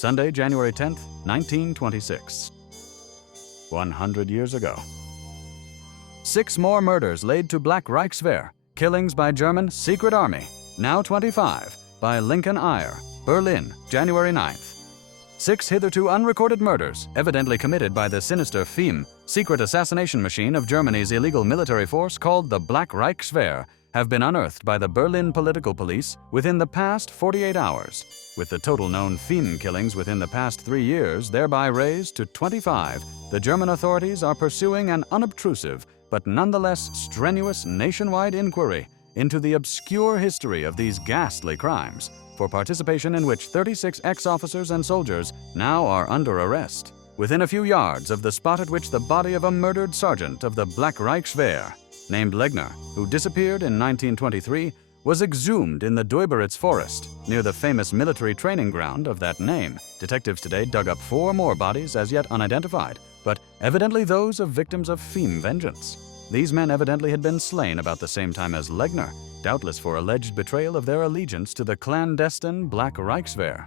Sunday, January 10th, 1926. 100 years ago. 6 more murders laid to Black Reichswehr, killings by German secret army, now 25, by Lincoln Eyre, Berlin, January 9th. 6 hitherto unrecorded murders, evidently committed by the sinister FIM, secret assassination machine of Germany's illegal military force called the Black Reichswehr, have been unearthed by the Berlin political police within the past 48 hours, with the total known FIM killings within the past 3 years thereby raised to 25. The German authorities are pursuing an unobtrusive but nonetheless strenuous nationwide inquiry into the obscure history of these ghastly crimes, for participation in which 36 ex-officers and soldiers now are under arrest, within a few yards of the spot at which the body of a murdered sergeant of the Black Reichswehr, named Legner, who disappeared in 1923, was exhumed in the Deuberitz forest, near the famous military training ground of that name. Detectives today dug up 4 more bodies as yet unidentified, but evidently those of victims of FIM vengeance. These men evidently had been slain about the same time as Legner, doubtless for alleged betrayal of their allegiance to the clandestine Black Reichswehr.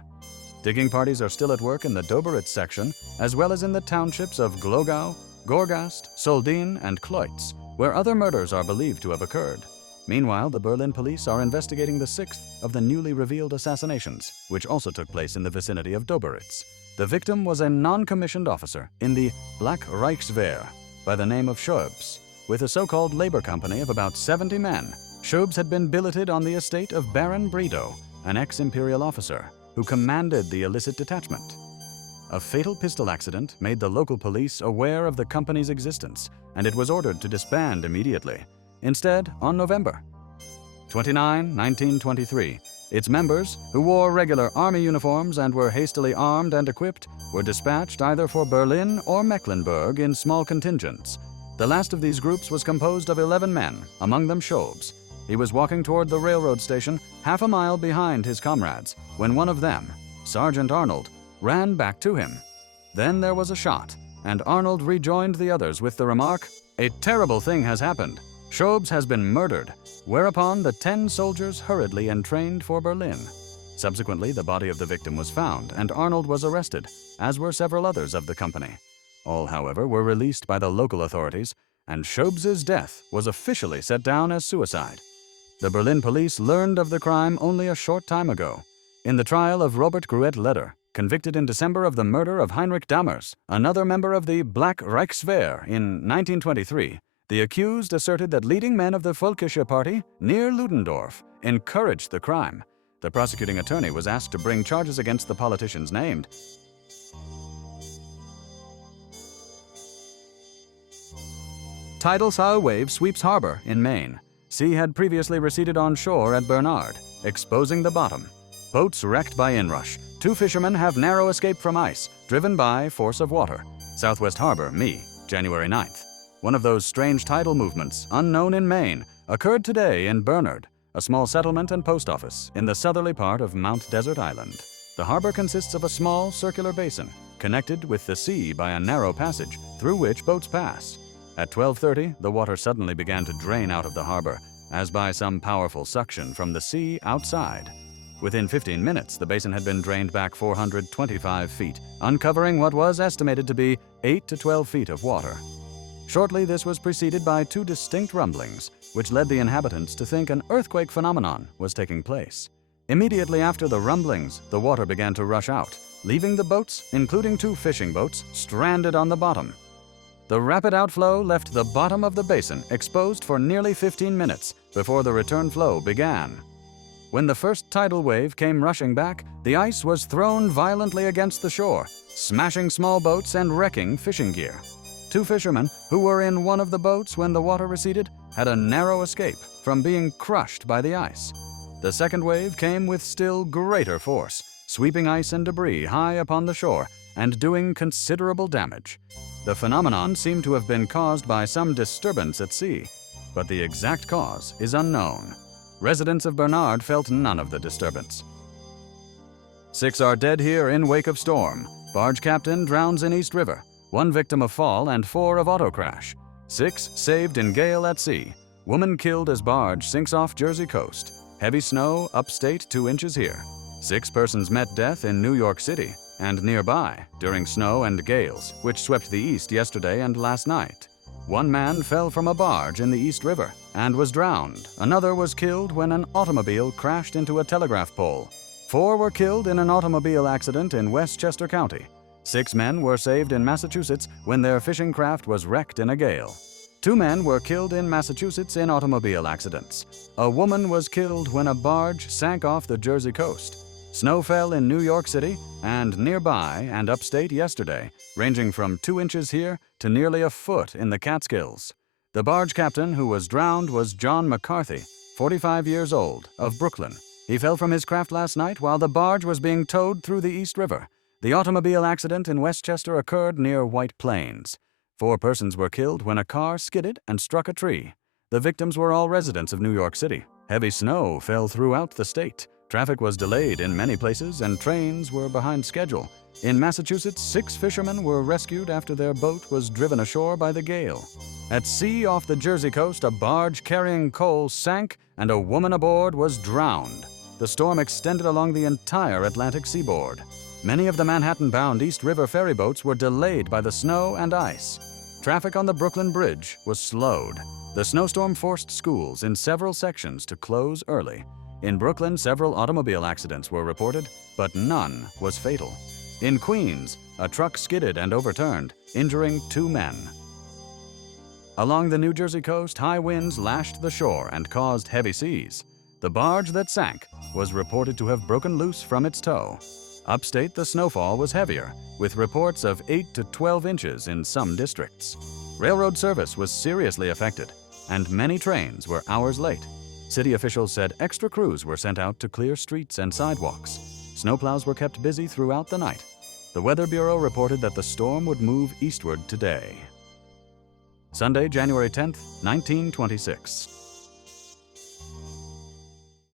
Digging parties are still at work in the Deuberitz section, as well as in the townships of Glogau, Gorgast, Soldin, and Kleutz, where other murders are believed to have occurred. Meanwhile, the Berlin police are investigating the 6th of the newly revealed assassinations, which also took place in the vicinity of Deuberitz. The victim was a non-commissioned officer in the Black Reichswehr by the name of Schoebs. With a so-called labor company of about 70 men, Schoebs had been billeted on the estate of Baron Brito, an ex-imperial officer who commanded the illicit detachment. A fatal pistol accident made the local police aware of the company's existence, and it was ordered to disband immediately. Instead, on November 29, 1923, its members, who wore regular army uniforms and were hastily armed and equipped, were dispatched either for Berlin or Mecklenburg in small contingents. The last of these groups was composed of 11 men, among them Schoebs. He was walking toward the railroad station, half a mile behind his comrades, when one of them, Sergeant Arnold, ran back to him. Then there was a shot, and Arnold rejoined the others with the remark, "A terrible thing has happened. Schoebs has been murdered," whereupon the 10 soldiers hurriedly entrained for Berlin. Subsequently, the body of the victim was found, and Arnold was arrested, as were several others of the company. All, however, were released by the local authorities, and Schoebs's death was officially set down as suicide. The Berlin police learned of the crime only a short time ago. In the trial of Robert Gruet-Leder, convicted in December of the murder of Heinrich Dammers, another member of the Black Reichswehr, in 1923, the accused asserted that leading men of the Völkische Party near Ludendorff encouraged the crime. The prosecuting attorney was asked to bring charges against the politicians named. Tidal sow wave sweeps harbor in Maine. Sea had previously receded on shore at Bernard, exposing the bottom. Boats wrecked by inrush. 2 fishermen have narrow escape from ice, driven by force of water. Southwest Harbor, me, January 9th. One of those strange tidal movements, unknown in Maine, occurred today in Bernard, a small settlement and post office in the southerly part of Mount Desert Island. The harbor consists of a small circular basin, connected with the sea by a narrow passage through which boats pass. At 12:30, the water suddenly began to drain out of the harbor, as by some powerful suction from the sea outside. Within 15 minutes, the basin had been drained back 425 feet, uncovering what was estimated to be 8 to 12 feet of water. Shortly, this was preceded by 2 distinct rumblings, which led the inhabitants to think an earthquake phenomenon was taking place. Immediately after the rumblings, the water began to rush out, leaving the boats, including 2 fishing boats, stranded on the bottom. The rapid outflow left the bottom of the basin exposed for nearly 15 minutes before the return flow began. When the first tidal wave came rushing back, the ice was thrown violently against the shore, smashing small boats and wrecking fishing gear. 2 fishermen, who were in one of the boats when the water receded, had a narrow escape from being crushed by the ice. The second wave came with still greater force, sweeping ice and debris high upon the shore and doing considerable damage. The phenomenon seemed to have been caused by some disturbance at sea, but the exact cause is unknown. Residents of Bernard felt none of the disturbance. 6 are dead here in wake of storm. Barge captain drowns in East River. 1 victim of fall and 4 of auto crash. 6 saved in gale at sea. Woman killed as barge sinks off Jersey coast. Heavy snow upstate 2 inches here. 6 persons met death in New York City. and nearby during snow and gales, which swept the east yesterday and last night. One man fell from a barge in the East River and was drowned. Another was killed when an automobile crashed into a telegraph pole. 4 were killed in an automobile accident in Westchester County. 6 men were saved in Massachusetts when their fishing craft was wrecked in a gale. 2 men were killed in Massachusetts in automobile accidents. A woman was killed when a barge sank off the Jersey coast. Snow fell in New York City and nearby and upstate yesterday, ranging from 2 inches here to nearly a foot in the Catskills. The barge captain who was drowned was John McCarthy, 45 years old, of Brooklyn. He fell from his craft last night while the barge was being towed through the East River. The automobile accident in Westchester occurred near White Plains. 4 persons were killed when a car skidded and struck a tree. The victims were all residents of New York City. Heavy snow fell throughout the state. Traffic was delayed in many places and trains were behind schedule. In Massachusetts, 6 fishermen were rescued after their boat was driven ashore by the gale. At sea off the Jersey coast, a barge carrying coal sank and a woman aboard was drowned. The storm extended along the entire Atlantic seaboard. Many of the Manhattan-bound East River ferry boats were delayed by the snow and ice. Traffic on the Brooklyn Bridge was slowed. The snowstorm forced schools in several sections to close early. In Brooklyn, several automobile accidents were reported, but none was fatal. In Queens, a truck skidded and overturned, injuring 2 men. Along the New Jersey coast, high winds lashed the shore and caused heavy seas. The barge that sank was reported to have broken loose from its tow. Upstate, the snowfall was heavier, with reports of 8 to 12 inches in some districts. Railroad service was seriously affected, and many trains were hours late. City officials said extra crews were sent out to clear streets and sidewalks. Snowplows were kept busy throughout the night. The Weather Bureau reported that the storm would move eastward today. Sunday, January 10th, 1926.